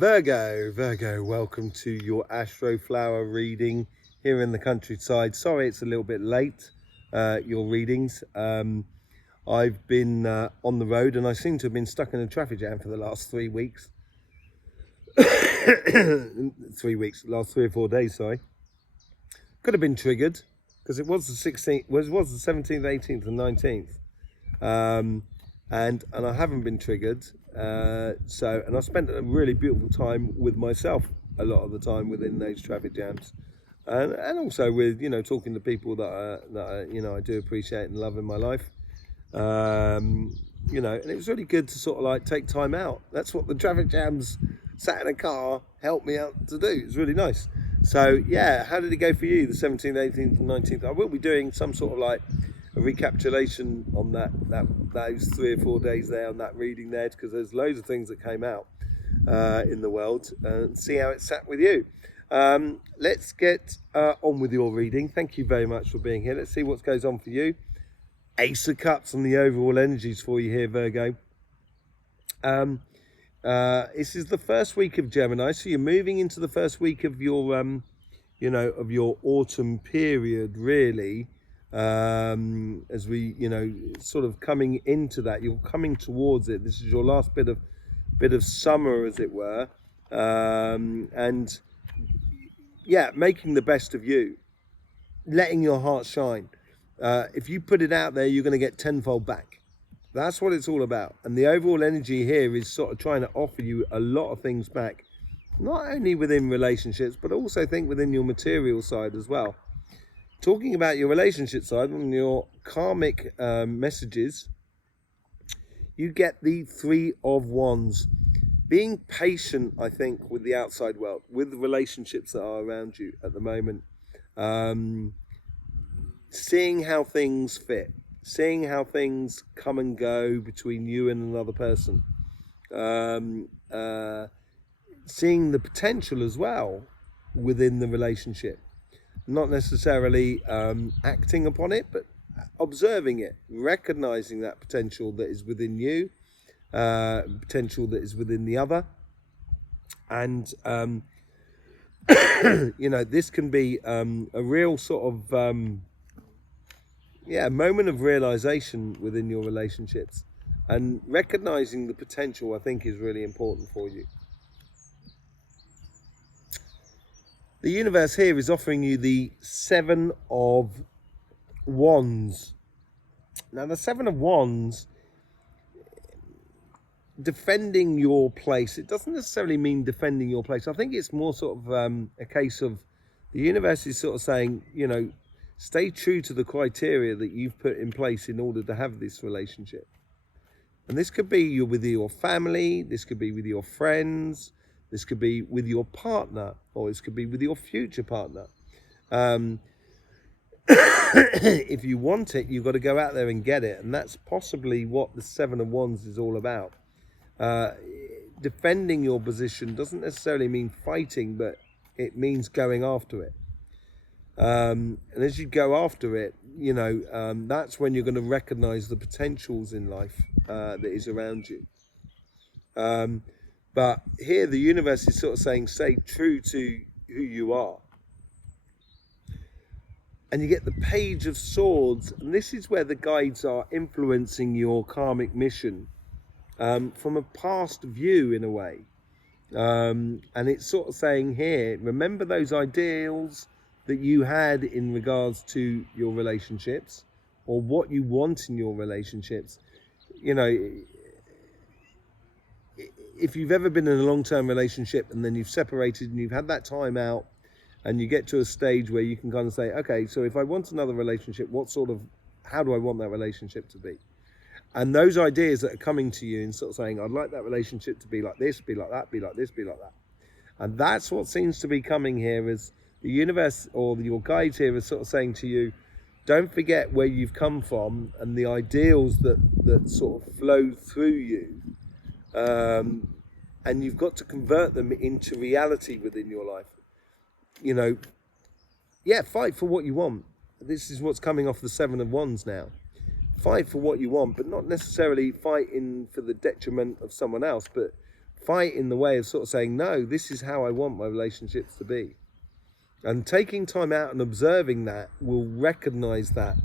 Virgo, welcome to your Astroflower reading here in the countryside. Sorry it's a little bit late, your readings. I've been on the road and I seem to have been stuck in a traffic jam for the last 3 weeks. Last 3 or 4 days, sorry. Could have been triggered because it was the 16th, it was the 17th, 18th and 19th. And I haven't been triggered. And I spent a really beautiful time with myself a lot of the time within those traffic jams, and also with talking to people that I do appreciate and love in my life. And it was really good to sort of like take time out. That's what the traffic jams, sat in a car, helped me out to do. It's really nice. So yeah, how did it go for you, the 17th, 18th and 19th? I will be doing some sort of like a recapitulation on those 3 or 4 days there on that reading there, because there's loads of things that came out in the world, and see how it sat with you. Let's get on with your reading. Thank you very much for being here. Let's see what goes on for you. Ace of Cups and the overall energies for you here, Virgo. This is the first week of Gemini, so you're moving into the first week of your of your autumn period, really. As we sort of coming into that, you're coming towards it. This is your last bit of summer, as it were, and yeah, making the best of you, letting your heart shine. If you put it out there, you're going to get tenfold back. That's what it's all about. And the overall energy here is sort of trying to offer you a lot of things back, not only within relationships, but also think within your material side as well. Talking about your relationship side and your karmic messages, you get the 3 of Wands. Being patient, I think, with the outside world, with the relationships that are around you at the moment. Seeing how things fit, seeing how things come and go between you and another person. Seeing the potential as well within the relationship. Not necessarily acting upon it, but observing it, recognizing that potential that is within you, potential that is within the other. And, this can be a real sort of, moment of realization within your relationships. And recognizing the potential, I think, is really important for you. The universe here is offering you the 7 of Wands. Now, the 7 of Wands, defending your place, it doesn't necessarily mean defending your place. I think it's more sort of a case of the universe is sort of saying, stay true to the criteria that you've put in place in order to have this relationship. And this could be with your family, this could be with your friends, this could be with your partner, or this could be with your future partner. If you want it, you've got to go out there and get it. And that's possibly what the 7 of Wands is all about. Defending your position doesn't necessarily mean fighting, but it means going after it. And as you go after it, that's when you're going to recognize the potentials in life that is around you. But here the universe is sort of saying, stay true to who you are. And you get the Page of Swords. And this is where the guides are influencing your karmic mission from a past view, in a way. And it's sort of saying here, remember those ideals that you had in regards to your relationships, or what you want in your relationships. If you've ever been in a long-term relationship and then you've separated and you've had that time out, and you get to a stage where you can kind of say, okay, so if I want another relationship, how do I want that relationship to be? And those ideas that are coming to you and sort of saying, I'd like that relationship to be like this, be like that, be like this, be like that. And that's what seems to be coming here, as the universe or your guides here are sort of saying to you, don't forget where you've come from and the ideals that sort of flow through you. And you've got to convert them into reality within your life. Fight for what you want. This is what's coming off the 7 of Wands now. Fight for what you want, but not necessarily fighting for the detriment of someone else, but fight in the way of sort of saying, no, this is how I want my relationships to be. And taking time out and observing that will recognize that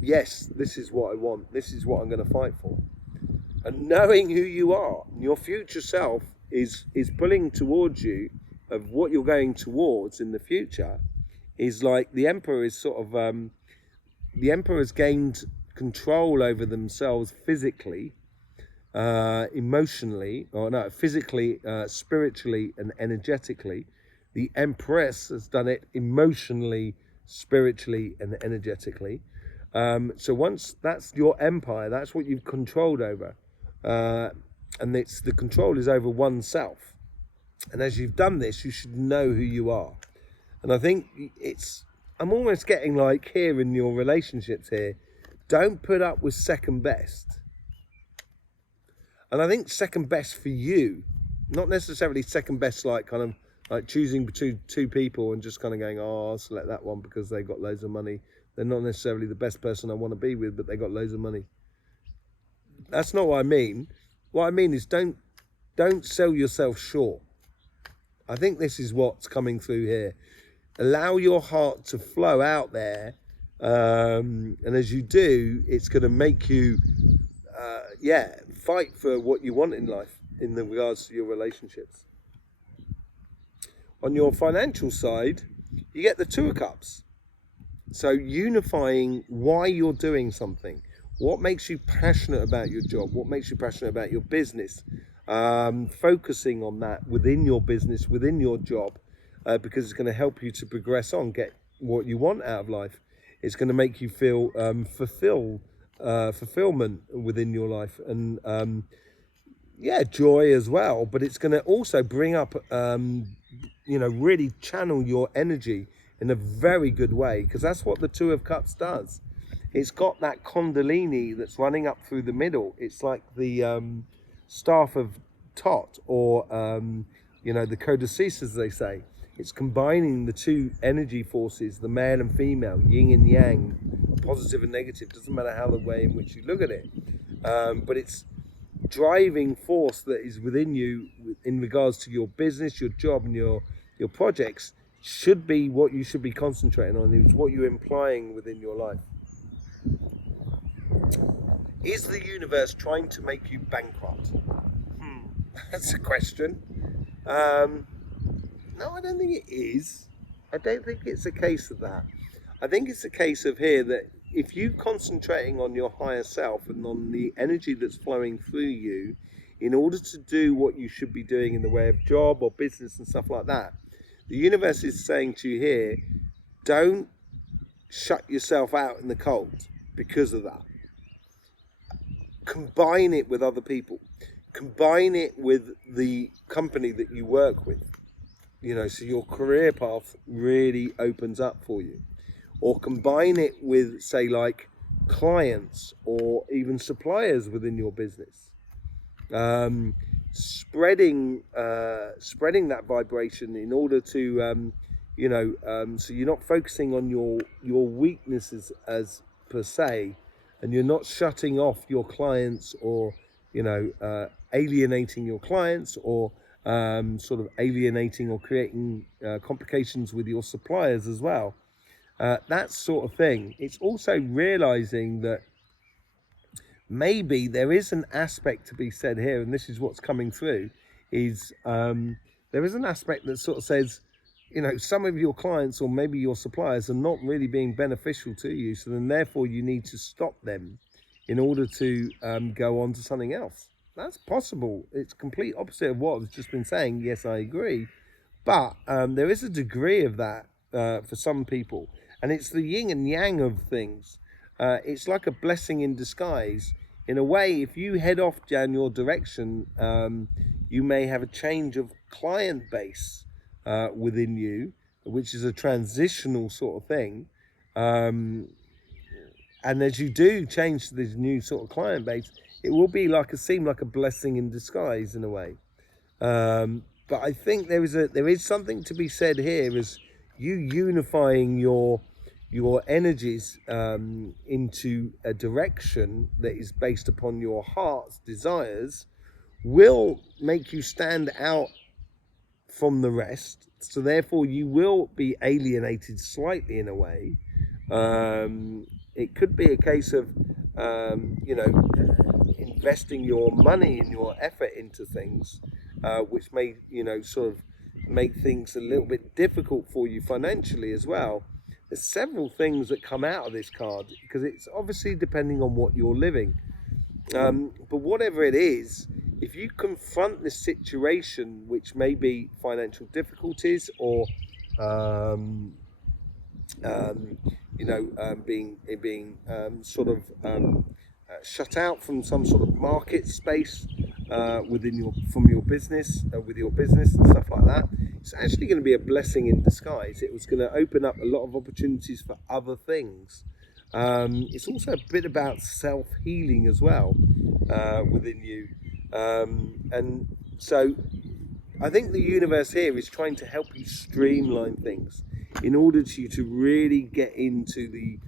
yes, this is what I want, this is what I'm going to fight for. And knowing who you are, your future self is pulling towards you of what you're going towards in the future, is like the Emperor is sort of, the Emperor has gained control over themselves physically, emotionally, or no, physically, spiritually and energetically. The Empress has done it emotionally, spiritually and energetically. So once that's your empire, that's what you've controlled over. And the control is over oneself. And as you've done this, you should know who you are. And I think I'm almost getting like here in your relationships here, don't put up with second best. And I think second best for you, not necessarily second best like kind of like choosing between two people and just kind of going, oh, I'll select that one because they got loads of money. They're not necessarily the best person I want to be with, but they got loads of money. That's not what I mean. What I mean is don't sell yourself short. I think this is what's coming through here. Allow your heart to flow out there. And as you do, it's going to make you, fight for what you want in life in the regards to your relationships. On your financial side, you get the Two of Cups. So unifying why you're doing something. What makes you passionate about your job? What makes you passionate about your business? Focusing on that within your business, within your job, because it's going to help you to progress on, get what you want out of life. It's going to make you feel fulfillment within your life, and joy as well. But it's going to also bring up, really channel your energy in a very good way, because that's what the Two of Cups does. It's got that Kundalini that's running up through the middle. It's like the staff of Tot, or the codices, as they say. It's combining the two energy forces, the male and female, yin and yang, positive and negative. Doesn't matter how the way in which you look at it, but it's driving force that is within you in regards to your business, your job, and your projects. Should be what you should be concentrating on. It's what you're implying within your life. Is the universe trying to make you bankrupt? That's a question. No, I don't think it is. I don't think it's a case of that. I think it's a case of here that if you're concentrating on your higher self and on the energy that's flowing through you in order to do what you should be doing in the way of job or business and stuff like that, the universe is saying to you here, don't shut yourself out in the cold because of that. Combine it with other people. Combine it with the company that you work with. So your career path really opens up for you. Or combine it with, say, like clients or even suppliers within your business. Spreading that vibration in order to, so you're not focusing on your weaknesses as per se, and you're not shutting off your clients or, alienating your clients or sort of alienating or creating complications with your suppliers as well. That sort of thing. It's also realizing that maybe there is an aspect to be said here, and this is what's coming through, is there is an aspect that sort of says, some of your clients or maybe your suppliers are not really being beneficial to you, so then therefore you need to stop them in order to go on to something else. That's possible. It's complete opposite of what I've just been saying. Yes, I agree. But there is a degree of that for some people. And it's the yin and yang of things. It's like a blessing in disguise. In a way, if you head off down your direction, you may have a change of client base within you, which is a transitional sort of thing. And as you do change to this new sort of client base, it will be seem like a blessing in disguise in a way. But I think there is something to be said here as you unifying your energies into a direction that is based upon your heart's desires will make you stand out from the rest. So therefore you will be alienated slightly in a way. It could be a case of, investing your money and your effort into things, which may, sort of make things a little bit difficult for you financially as well. There's several things that come out of this card, because it's obviously depending on what you're living. But whatever it is, if you confront this situation, which may be financial difficulties or being sort of shut out from some sort of market space from your business, with your business and stuff like that, it's actually going to be a blessing in disguise. It was going to open up a lot of opportunities for other things. It's also a bit about self-healing as well within you. And so I think the universe here is trying to help you streamline things in order for you to really get into the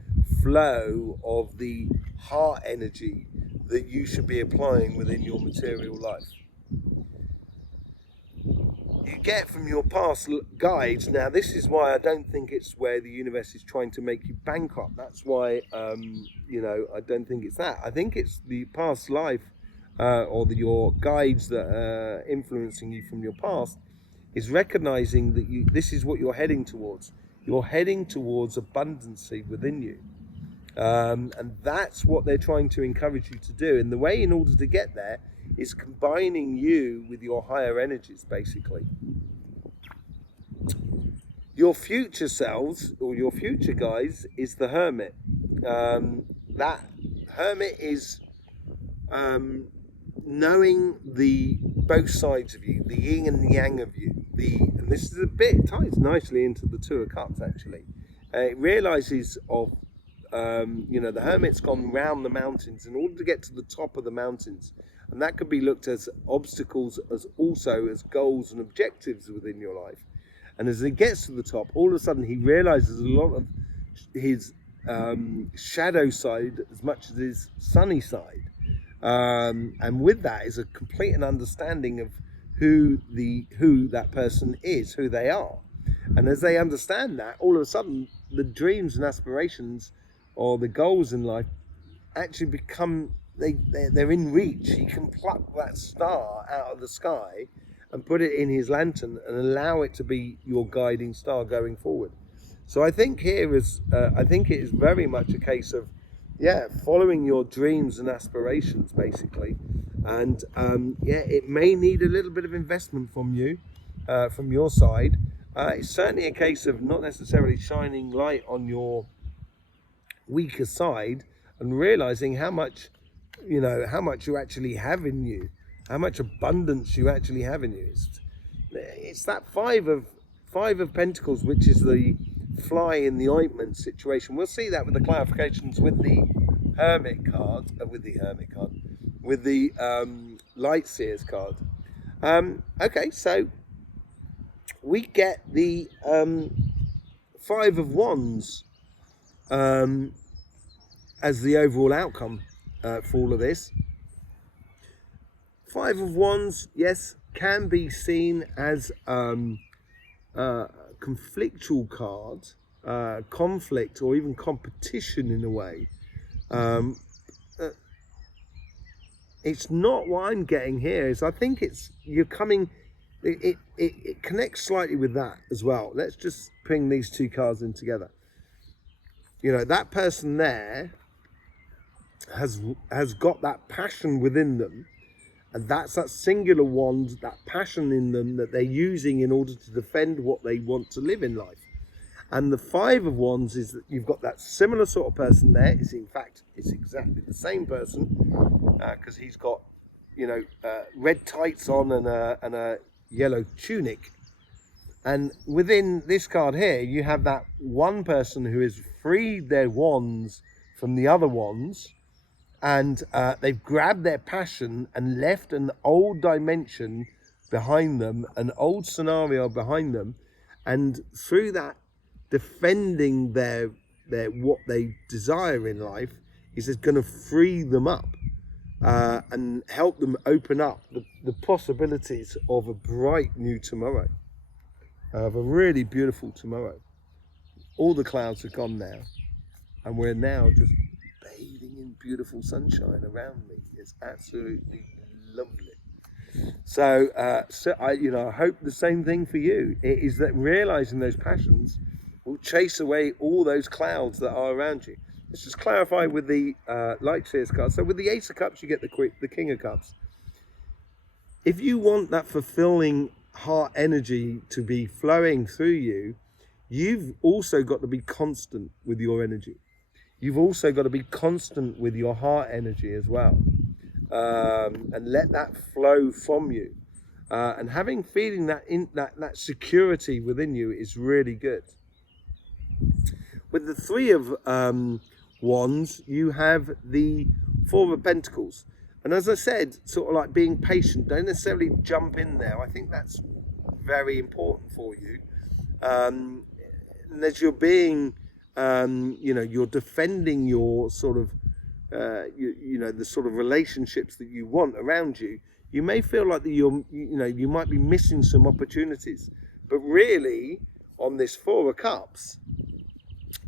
flow of the heart energy that you should be applying within your material life. You get from your past guides. Now, this is why I don't think it's where the universe is trying to make you bankrupt. That's why, I don't think it's that. I think it's the past life your guides that are influencing you from your past is recognizing that this is what you're heading towards. You're heading towards abundancy within you. And that's what they're trying to encourage you to do. And the way in order to get there is combining you with your higher energies, basically. Your future selves, or your future guys, is the Hermit. That Hermit is knowing the both sides of you, the yin and the yang of you. And this is ties nicely into the Two of Cups, actually. It realizes of the Hermit's gone round the mountains in order to get to the top of the mountains, and that could be looked as obstacles as also as goals and objectives within your life. And as he gets to the top, all of a sudden he realizes a lot of his shadow side as much as his sunny side, and with that is a complete understanding of who that person is, who they are. And as they understand that, all of a sudden the dreams and aspirations or the goals in life actually become, they're in reach. He can pluck that star out of the sky and put it in his lantern and allow it to be your guiding star going forward. So I think it is very much a case of, following your dreams and aspirations, basically. And it may need a little bit of investment from you, from your side. It's certainly a case of not necessarily shining light on your weaker side and realizing how much you actually have in you, how much abundance you actually have in you. It's that five of Pentacles, which is the fly in the ointment situation. We'll see that with the clarifications with the Hermit card, with the Light Seers card. Okay, so we get the Five of Wands as the overall outcome for all of this. Five of Wands, yes, can be seen as a conflictual card, conflict or even competition in a way. It's not what I'm getting here. I think it connects slightly with that as well. Let's just bring these two cards in together. That person there has got that passion within them, and that's that singular wand, that passion in them that they're using in order to defend what they want to live in life. And the Five of Wands is that you've got that similar sort of person there. It's exactly the same person, because he's got red tights on and a yellow tunic. And within this card here, you have that one person who has freed their wands from the other wands, and they've grabbed their passion and left an old dimension behind them, an old scenario behind them, and through that, defending their what they desire in life is going to free them up. and help them open up the possibilities of a bright new tomorrow, of a really beautiful tomorrow. All the clouds are gone now, and we're now just bathing in beautiful sunshine around me. It's absolutely lovely. So, I hope the same thing for you. It is that realizing those passions will chase away all those clouds that are around you. Let's just clarify with the light Seers card. So with the Ace of Cups, you get the King of Cups. If you want that fulfilling heart energy to be flowing through you, you've also got to be constant with your energy. You've also got to be constant with your heart energy as well, and let that flow from you. And feeling that security within you is really good. With the Three of Wands, you have the Four of Pentacles. And as I said, sort of like being patient, don't necessarily jump in there. I think that's very important for you. And as you're being, you're defending your sort of, the sort of relationships that you want around you, you may feel like that you might be missing some opportunities. But really, on this Four of Cups,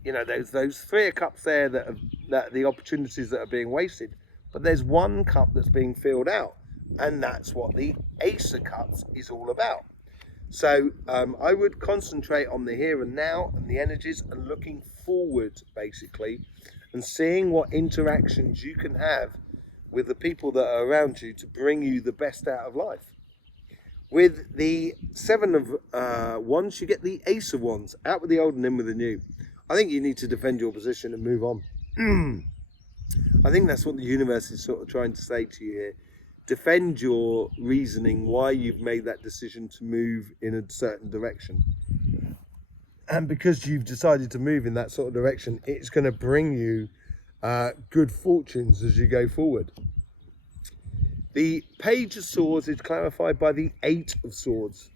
there's those Three of Cups there that the opportunities that are being wasted. But there's one cup that's being filled out, and that's what the Ace of Cups is all about. So I would concentrate on the here and now and the energies, and looking forward basically, and seeing what interactions you can have with the people that are around you to bring you the best out of life. With the Seven of Wands, you get the Ace of Wands, out with the old and in with the new. I think you need to defend your position and move on. I think that's what the universe is sort of trying to say to you here. Defend your reasoning why you've made that decision to move in a certain direction. And because you've decided to move in that sort of direction, it's going to bring you good fortunes as you go forward. The Page of Swords is clarified by the Eight of Swords.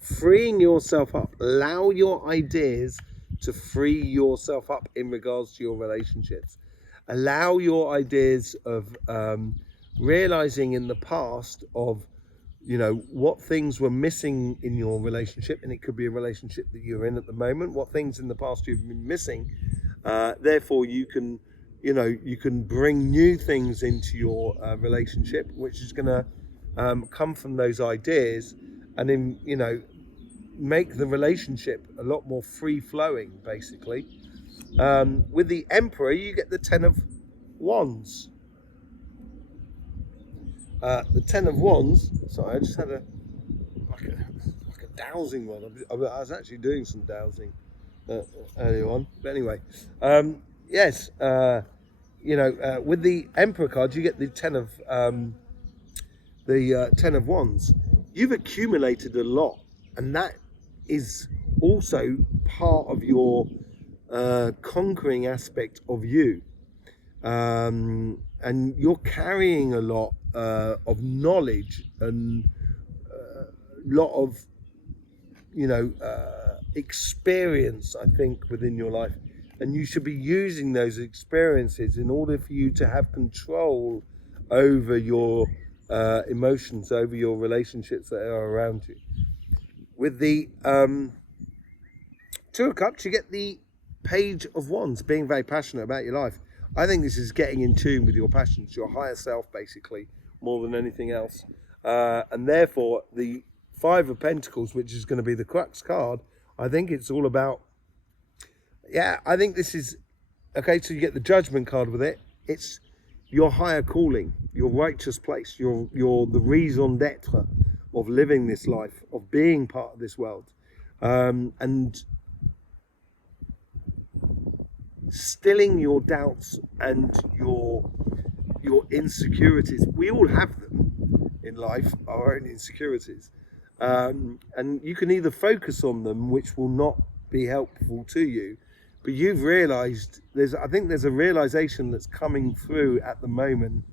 Freeing yourself up. Allow your ideas to free yourself up in regards to your relationships. Allow your ideas of realizing in the past of, what things were missing in your relationship, and it could be a relationship that you're in at the moment, what things in the past you've been missing. Therefore, you can bring new things into your relationship, which is going to come from those ideas, and then, make the relationship a lot more free-flowing, basically. With the Emperor, you get the Ten of Wands. The Ten of Wands, sorry, I just had a dowsing one. I was actually doing some dowsing earlier on. But anyway, yes, with the Emperor card, you get the Ten of Wands. You've accumulated a lot, and that is also part of your conquering aspect of you. And you're carrying a lot of knowledge and a lot of experience, I think, within your life, and you should be using those experiences in order for you to have control over your emotions, over your relationships that are around you. With the Two of Cups, you get the Page of Wands, being very passionate about your life. I think this is getting in tune with your passions, your higher self, basically, more than anything else. And therefore, the Five of Pentacles, which is going to be the crux card, I think it's all about, I think this is, okay, so you get the Judgment card with it. It's your higher calling, your righteous place, your the raison d'etre of living this life, of being part of this world. And stilling your doubts and your insecurities. We all have them in life, our own insecurities. And you can either focus on them, which will not be helpful to you, but you've realized I think there's a realization that's coming through at the moment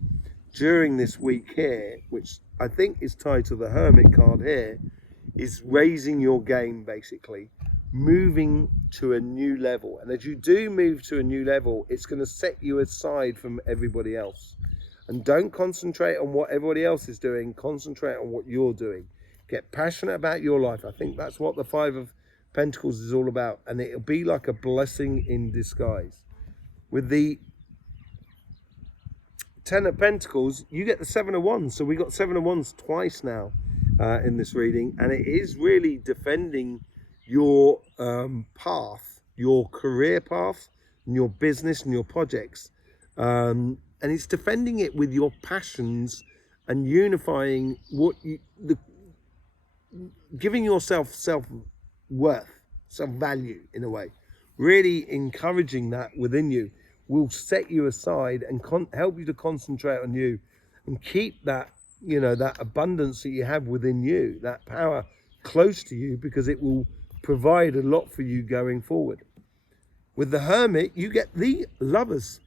during this week here, which I think is tied to the Hermit card here, is raising your game, basically, moving to a new level. And as you do move to a new level, it's going to set you aside from everybody else. And don't concentrate on what everybody else is doing. Concentrate on what you're doing. Get passionate about your life. I think that's what the Five of Pentacles is all about. And it'll be like a blessing in disguise. With the Ten of Pentacles, you get the Seven of Wands. So we got Seven of Wands twice now in this reading. And it is really defending your path, your career path, and your business and your projects. And it's defending it with your passions and unifying what you, giving yourself self-worth, self-value in a way. Really encouraging that within you will set you aside and help you to concentrate on you and keep that, you know, that abundance that you have within you, that power close to you, because it will provide a lot for you going forward. With the Hermit, you get the Lovers.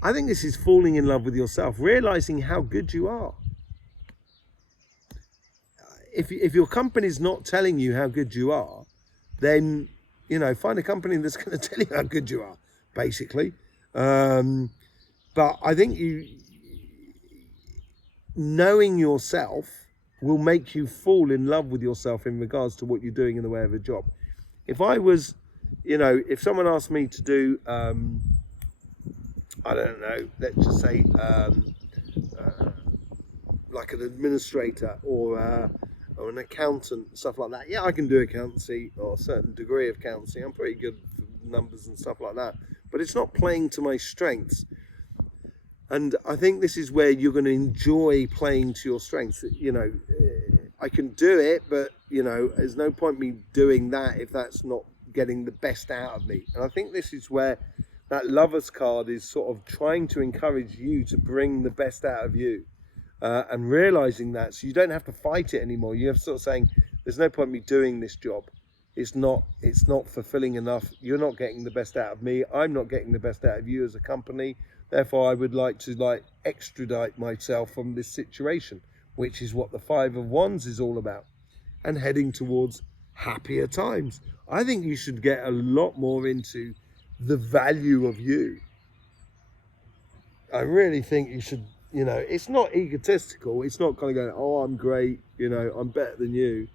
I think this is falling in love with yourself, realizing how good you are. If your company's not telling you how good you are, then, you know, find a company that's going to tell you how good you are, basically. But I think knowing yourself will make you fall in love with yourself in regards to what you're doing in the way of a job. If I was, you know, if someone asked me to do, I don't know, let's just say like an administrator or an accountant, stuff like that. Yeah, I can do accountancy or a certain degree of accountancy. I'm pretty good for numbers and stuff like that. But it's not playing to my strengths. And I think this is where you're going to enjoy playing to your strengths. You know, I can do it, but, you know, there's no point me doing that if that's not getting the best out of me. And I think this is where that Lovers card is sort of trying to encourage you to bring the best out of you. And realizing that, so you don't have to fight it anymore. You have sort of saying, there's no point me doing this job. It's not fulfilling enough. You're not getting the best out of me. I'm not getting the best out of you as a company. Therefore, I would like to extradite myself from this situation, which is what the Five of Wands is all about, and heading towards happier times. I think you should get a lot more into the value of you. I really think you should, you know, it's not egotistical. It's not kind of going, oh, I'm great, you know, I'm better than you.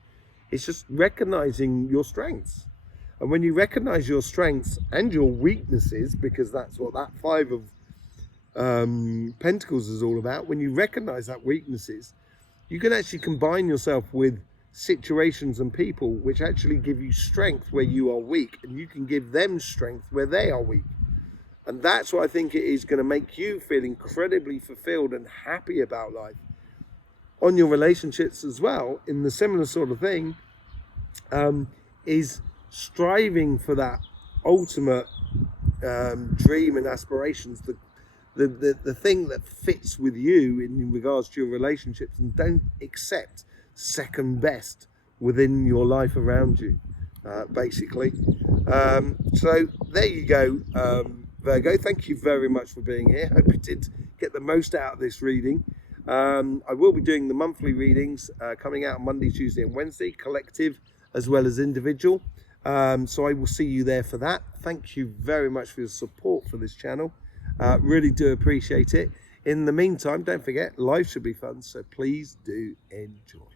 It's just recognizing your strengths. And when you recognize your strengths and your weaknesses, because that's what that Five of Pentacles is all about, when you recognize that weaknesses, you can actually combine yourself with situations and people which actually give you strength where you are weak, and you can give them strength where they are weak. And that's what I think it is going to make you feel incredibly fulfilled and happy about life. On your relationships as well, in the similar sort of thing, is striving for that ultimate dream and aspirations, the thing that fits with you in regards to your relationships, and don't accept second best within your life around you, basically. So there you go, Virgo. Thank you very much for being here. Hope you did get the most out of this reading. I will be doing the monthly readings coming out on Monday, Tuesday and Wednesday, collective as well as individual. So I will see you there for that. Thank you very much for your support for this channel. Really do appreciate it. In the meantime, don't forget, life should be fun, so please do enjoy.